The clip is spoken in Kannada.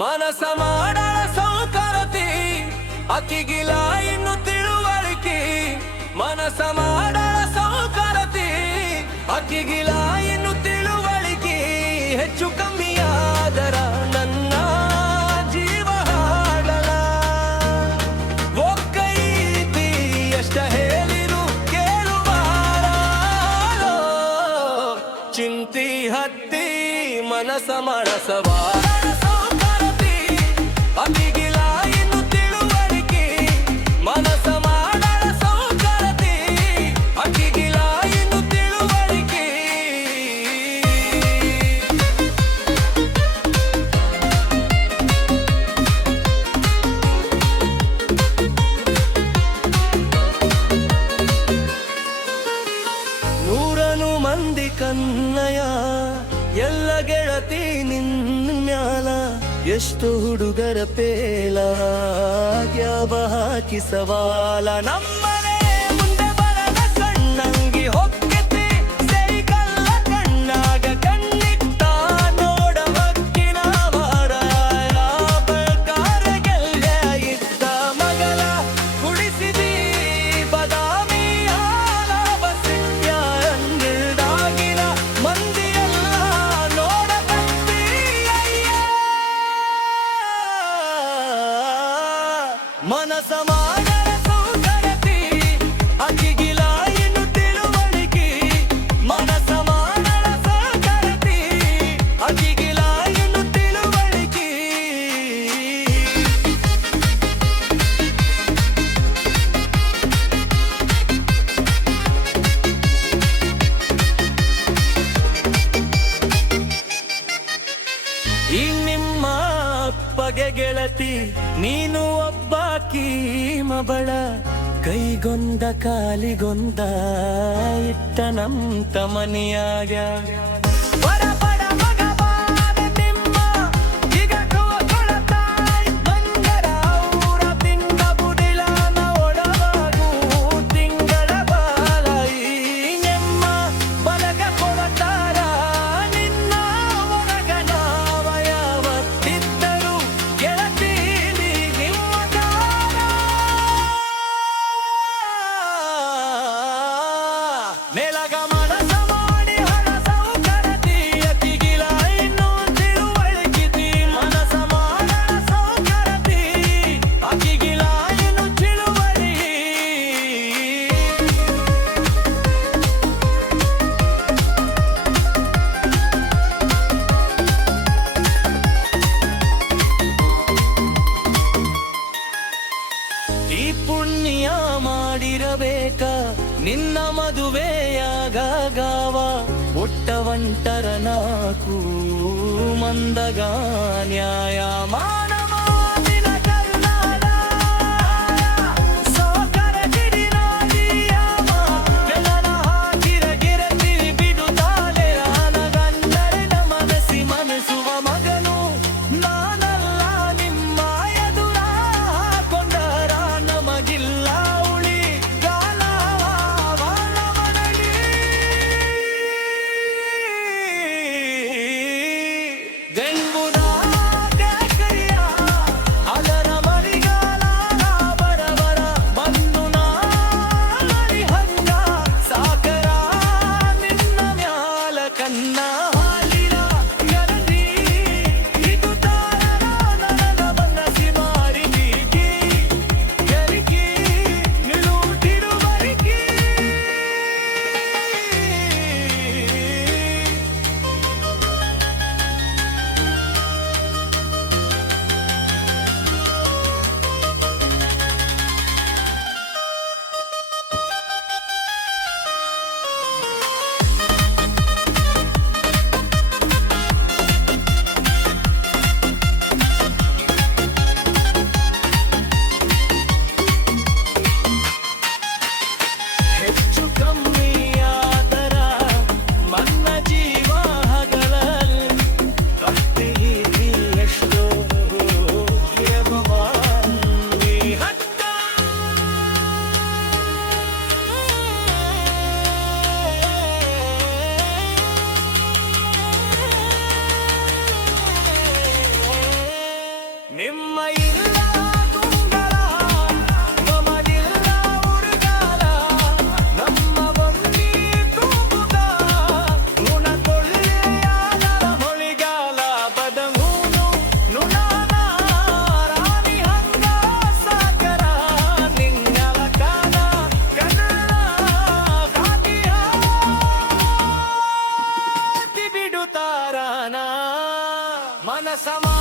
ಮನಸ ಮಾಡಳ ಸೌಕರತಿ ಅಕ್ಕಿಗಿಲ ಇನ್ನು ತಿಳುವಳಿಕೆ ಮನಸ ಮಾಡಳ ಸೌಕರತಿ ಅಕ್ಕಿಗಿಲ ಇನ್ನು ತಿಳುವಳಿಕೆ ಹೆಚ್ಚು ಕಮ್ಮಿಯಾದರ ನನ್ನ ಜೀವ ಹಾಡಲ ಒಕ್ಕೈತಿ ಎಷ್ಟ ಹೇಳಿರು ಕೇಳುವಾರ ಚಿಂತಿ ಹತ್ತಿ ಮನಸ ಮಾಡಸವಾ ಅಕ್ಕಿಗಿಲ ಇನ್ನು ತಿಳುವಳಿಕೆ ಮನಸ ಮಾಡಳ ಸೌಕರತಿ ಅಕ್ಕಿಗಿಲ ಇನ್ನು ತಿಳುವಳಿಕೆ ನೂರನು ಮಂದಿ ಕನ್ನಯ ಎಲ್ಲ ಗೆಳತಿ ನಿನ್ನ ಮ್ಯಾಲ ಎಷ್ಟು ಹುಡುಗರ ಪೇಲ ಯಾವ ಹಾಕಿ ಸವಾಲ ನಮ್ಮನೆ ಮುಂದೆ ಬರದ ಕಣ್ಣಂಗಿ ಹೊಕ್ಕೆತಿ ಸೈಕಲ್ಲ ಕಣ್ಣಾಗ ಕಣ್ಣಿಟ್ಟ ನೋಡ ಹೊಕ್ಕಿನ ವಾರ ಬೆಳ್ಕಾರ ಗೆಲ್ಲೆ ಇದ್ದ ಮಗಲ ಕುಡಿಸಿದಿ ಬದಾಮಿ ಹಾಲ ಬಸಿಟ್ಯ ಅಂದಿಲ್ದಾಗಿನ ಮಂದಿಯಲ್ಲ ನೋಡಕತ್ತಿ ಮನಸ ಮಾಡಳ ಸೌಕರತಿ ಅಕ್ಕಿಗಿಲ ಇನ್ನು ತಿಳುವಳಿಕೆ ಮನಸ ಮಾಡಳ ಸೌಕರತಿ ಅಕ್ಕಿಗಿಲ ಇನ್ನು ತಿಳುವಳಿಕೆ ಈ ನಿಮ್ಮ ಅಪ್ಪಗೆ ಗೆಳತಿ ನೀನು ಒಬ್ಬಾಕಿ ಮಬಳ ಕೈಗೊಂದ ಕಾಲಿಗೊಂದ ಇಟ್ಟ ನಂತ ಮನೆಯಾಗ ಬಡ ಬಡ ಮಗ ಬಾರ ನಿಮ್ಮ ಈಗ ಕೊಳತಾಯ್ ಬಂಗರ ಊರ ತಿಂದ ಬುಡಿಲಾನ ಒಡವಾಗು ತಿಂಗಳ ಬಾಲ ಈ ನಿಮ್ಮ ಬಲಗ ಕೊಳತಾರ ನಿನ್ನ ಒಳಗ ನಾವ ಯಾವತ್ತಿದ್ದರು ಗೆಳತೀಲಿ ನಿಮ್ಮ ದಾರ ನೆಲಗ ಮನಸ ಮಾಡಿ ಹಣ ಸೌಕರತಿ ಅಕ್ಕಿಗಿಲ ಇನ್ನು ತಿಳುವಳಿಕಿತಿ ಮನಸ ಮಾಡಳ ಸೌಕರತಿ ಅಕ್ಕಿಗಿಲ ಇನ್ನು ತಿಳುವಳಿ ಈ ಪುಣ್ಯ ಮಾಡಿರಬೇಕ ನಿನ್ನ ಮದುವೆಯಾಗ ಗಾವ ಒಟ್ಟವಂಟರ ನಾಕು ಮಂದಗ ನ್ಯಾಯ ಮಾನವ ದಿನ ಕರ್ನಾಡ ಸೋಕರ ಗಿಡಿ ನೋಡಿಯಾಮ ಬೆಳನ ಹಾಕಿರ ಗಿರಗಿರಿ ಬಿಡುತ್ತಾಲೆ ಆನಗಂಡರಿನ ಮನಸಿ ಮನಸುವ ಮಗನು ನಾನಲ್ಲ ನಿಮ್ಮ ಎದುರ ಕೊಂಡರ ನಮಗಿಲ್ಲ ಉಳಿ ಗಾಲವಾನವನಲಿ ಗಂಗುನ ಕೇಕರಿಯ ಮನ ಸಮ